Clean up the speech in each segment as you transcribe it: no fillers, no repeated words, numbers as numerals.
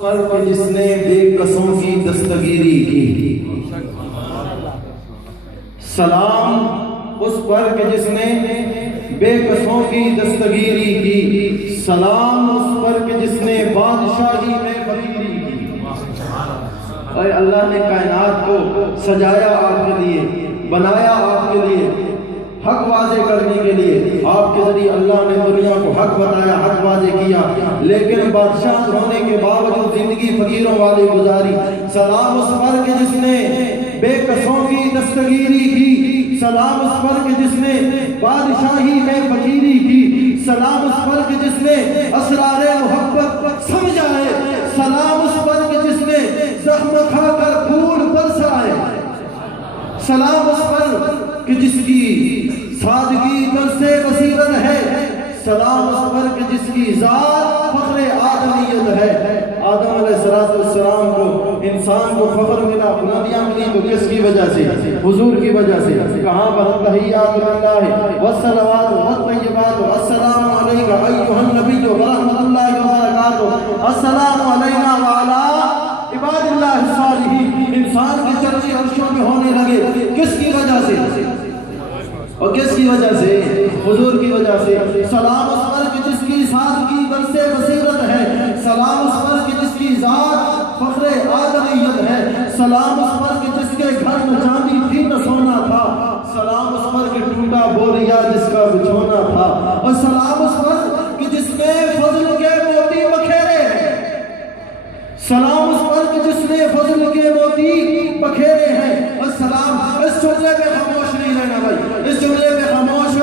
پر کہ جس نے بے کسوں کی دستگیری کی، سلام اس پر کہ جس نے بے کسوں کی دستگیری کی، سلام اس پر کہ جس نے بادشاہی میں فقیری کی۔ اے اللہ نے کائنات کو سجایا آپ کے لیے، بنایا آپ کے لیے، حق واضح کرنے کے لیے۔ آپ کے ذریعے اللہ نے دنیا کو حق بتایا، حق واضح کیا، لیکن بادشاہ ہونے کے باوجود زندگی فقیروں والی گزاری۔ سلام اس پر کہ جس نے بے کسوں کی دستگیری کی، سلام اس پر کہ جس نے بادشاہی میں فقیری کی، سلام اس پر کہ جس نے اسرار محبت سمجھائے، سلام اس پر کہ جس نے زخم کھا کر پھول برسائے، سلام اس پر کہ جس کی سادگی درس بصیرت ہے، سلام اس پر کہ جس کی ذات فخر آدمیت ہے۔ آدم علیہ السلام کو، انسان کو فخر ملا، بلندیاں ملی تو کس کی وجہ سے؟ حضور کی وجہ سے۔ کہاں پر تحیات للہ والصلوات والطیبات السلام علیک ایھا النبی ورحمۃ اللہ وبرکاتہ، السلام علینا وعلی عباد اللہ الصالحین۔ انسان کے چرچے عرشوں میں ہونے لگے، کس کی وجہ سے؟ اور کس کی وجہ سے؟ حضور کی وجہ سے۔ سلام اس پر کہ جس کی سادگی درس بصیرت ہے، سلام اس پر کہ جس کی ذات فخر آدمیت ہے، سلام اس پر کہ جس کے گھر میں چاندی تھی نہ سونا تھا، سلام اس پر کہ ٹوٹا بوریا جس کا بچھونا تھا، اور سلام اس پر کہ جس نے فضل کے موتی بکھیرے ہیں، سلام اس پر کہ جس نے فضل کے موتی بکھیرے ہیں۔ اور سلام، اس جملے پہ خاموش نہیں رہنا بھائی، اس جملے پہ خاموش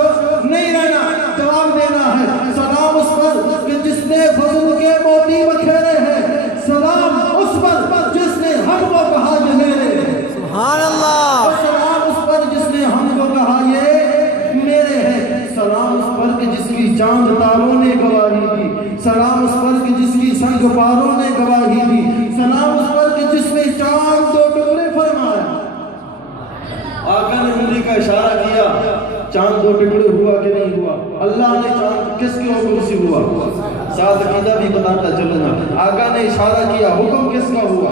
نہیں رہنا، جواب دینا ہے۔ سلام اس پر کہ جس نے فضل کے موتی بکھیرے ہیں، سلام اس پر جس نے ہم کو کہا یہ میرے ہیں، سبحان اللہ۔ اور سلام اس پر جس نے ہم کو کہا یہ میرے ہیں، سلام اس پر کہ جس کی چاند تاروں نے گواہی دی، سلام اس پر کہ جس کی سنگ پاروں نے گواہی دی، سلام اس پر کہ جس نے چاند دو ٹکڑے فرمایا۔ آقا نے انگلی کا اشارہ کیا، چاند دو ٹکڑے ہوا کہ نہیں ہوا؟ اللہ نے چاند کس کے حکم سے ہوا؟ ساتھ عقیدہ بھی بتاتا چلنا۔ آقا نے اشارہ کیا، حکم کس کا ہوا؟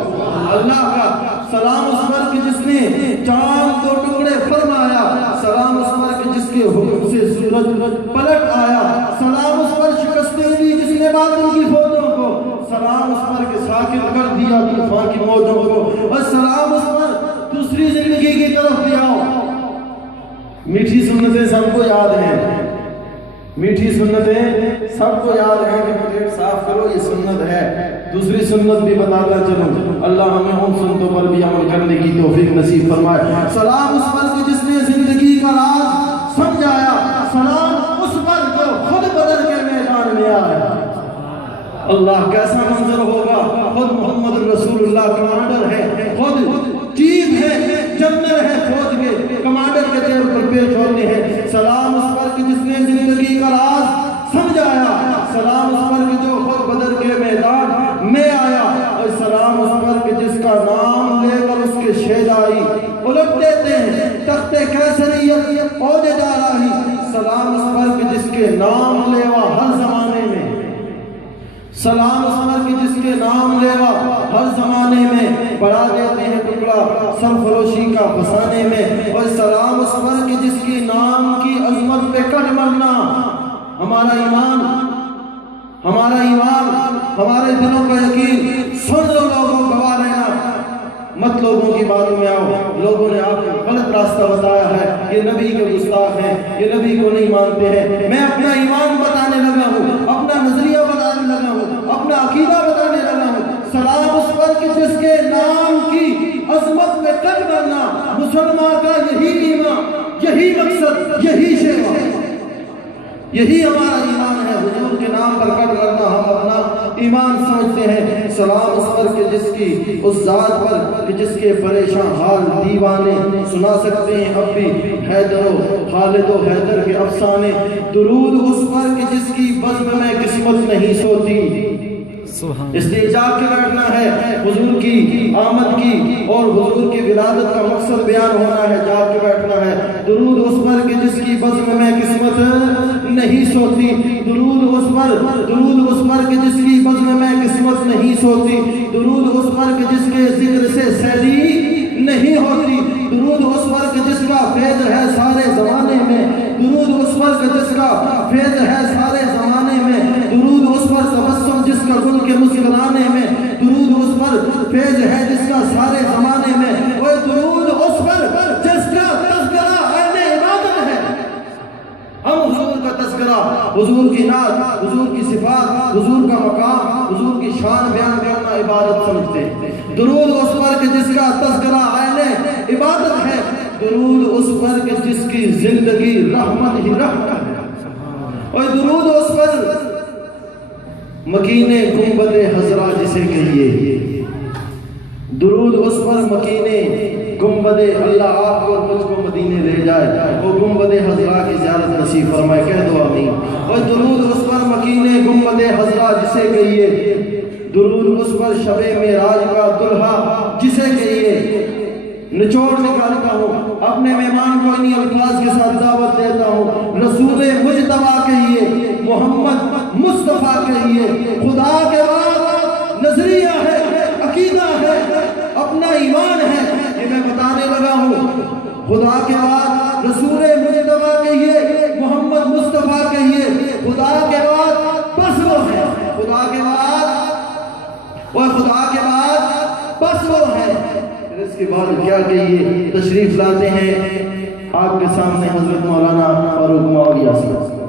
اللہ کا۔ سلام اس پر کہ جس نے چاند دو ٹکڑے فرمایا، سلام اس پر کہ جس کے حکم سے سورج پلٹ آیا، سلام اس پر شکستیں دی جس نے باطل کی فوجوں کو، سلام اس پر کہ ساکت کر دیا طوفان کی موجوں کو، اور سلام اس پر دوسری زندگی کی طرف لے آؤ۔ میٹھی سنتیں سب کو یاد ہیں، میٹھی سنتیں سب کو یاد ہیں کہ پلیٹ صاف کرو، یہ سنت ہے۔ دوسری سنت بھی بتاتا چلوں، اللہ ہمیں ان سنتوں پر بھی عمل کرنے کی توفیق نصیب فرمائے۔ سلام اس پر کہ جس نے زندگی کا راز سمجھایا، سلام اس پر جو خود بدر کے میدان میں آیا۔ اللہ کیسا منظر ہوگا، خود محمد رسول اللہ کمانڈر ہے، خود چیف ہے، جنرل ہے، فوج کے کمانڈر کے طور پر پیش ہوتے ہیں۔ سلام اس پر کہ جس نے زندگی کا راز سمجھایا، سلام اس پر کہ جو خود بدر کے میدان میں آیا، اور سلام اس پر کہ جس کا نام لے کر اس کے شہدائی الٹ دیتے ہیں، تخت قیصریت عہدے داراہی۔ سلام اس پر کہ جس کے نام لیوا ہر زمانے میں، سلام اس پر کہ جس کے نام لیوا ہر زمانے میں بڑھا دیتے ہیں ٹکڑا سرفروشی کا فسانے میں، اور سلام اس پر کہ جس کی نام کی عظمت پہ کٹ مرنا۔ ہمارا ایمان، ہمارا ایمان، ہمارے دلوں کا یقین، سن لو لوگوں، گواہ رہنا مت لوگوں کی باتوں میں آؤ۔ لوگوں نے آپ کو غلط راستہ بتایا ہے، یہ نبی کے گستاخ ہیں، یہ نبی کو نہیں مانتے ہیں۔ میں اپنا ایمان بتانے لگا ہوں، اپنا نظریہ بتانے لگا ہوں، اپنا عقیدہ بتانے لگا ہوں۔ سلام اس پر کہ جس کے نام کی عظمت میں کٹ کرنا، مسلمان کا یہی ایمان، یہی مقصد، یہی شیوا، یہی ہمارا ایمان ہے۔ حضور کے نام پر کٹ کرنا ہم اپنا ایمان سمجھتے ہیں۔ سلام اس پر کہ جس کی، اس ذات پر کہ جس کے پریشان حال دیوانے سنا سکتے ہیں اب بھی حیدر و خالد و حیدر کے افسانے۔ درود اس پر کہ جس کی بزم میں قسمت نہیں سوتی، اس لیے جاگ کے بیٹھنا ہے، حضور کی آمد کی اور حضور کی ولادت کا مقصد بیان ہونا ہے، جاگ کے بیٹھنا ہے۔ درود اس پر کہ جس کی بزم میں قسمت نہیں سوتی، درود اس پر کہ جس کی بزم میں قسمت نہیں سوتی، درود اس پر کہ جس کے ذکر سے سیری نہیں ہوتی، درود اس پر کہ جس کا فیض ہے سارے زمانے میں، درود اس پر کہ جس کا فیض ہے سارے زمانے میں، درود اس پر تبسم جس کا گل کے مسکرانے میں، درود اس پر فیض ہے جس کا سارے زمانے میں، اور درود اس پر جس کا تذکرہ عین عبادت ہے۔ ہم حضور کا تذکرہ، حضور کی نعت، حضور کی صفات، حضور کا مقام، حضور کی شان بیان کرنا عبادت سمجھتے ہیں۔ درود اس پر کہ جس کا تذکرہ عین عبادت ہے، درود اس پر کہ جس کی زندگی رحمت ہی رحمت ہے، اور درود اس پر مکین گنبد حضرا جسے کہیے، درود اس پر مکین گنبد، اللہ آپ کو اور مجھ کو مدینے لے جائے، وہ گنبد حضرا کی زیارت نصیب فرمائے، کہہ دو آمین۔ اور درود اس پر مکین گنبد حضرا جسے کہیے، درود اس پر شب معراج کا دلہا جسے کہیے۔ نچوڑ نکالتا ہوں، اپنے مہمان کو انہی الفاظ کے ساتھ دعوت دیتا ہوں، رسول مجتبیٰ کہیے، محمد مصطفیٰ کہیے، خدا کے بعد نظریہ ہے، عقیدہ ہے، اپنا ایمان ہے، یہ میں بتانے لگا ہوں۔ خدا کے بعد رسول مجتبیٰ کہیے، محمد مصطفیٰ کہیے، خدا کے بعد بس وہ ہے، خدا کے بعد، اور خدا کے بعد بس وہ ہے۔ اس کے بعد کیا کہیے؟ تشریف لاتے ہیں آپ کے سامنے حضرت مولانا فاروق معاویہ صاحب۔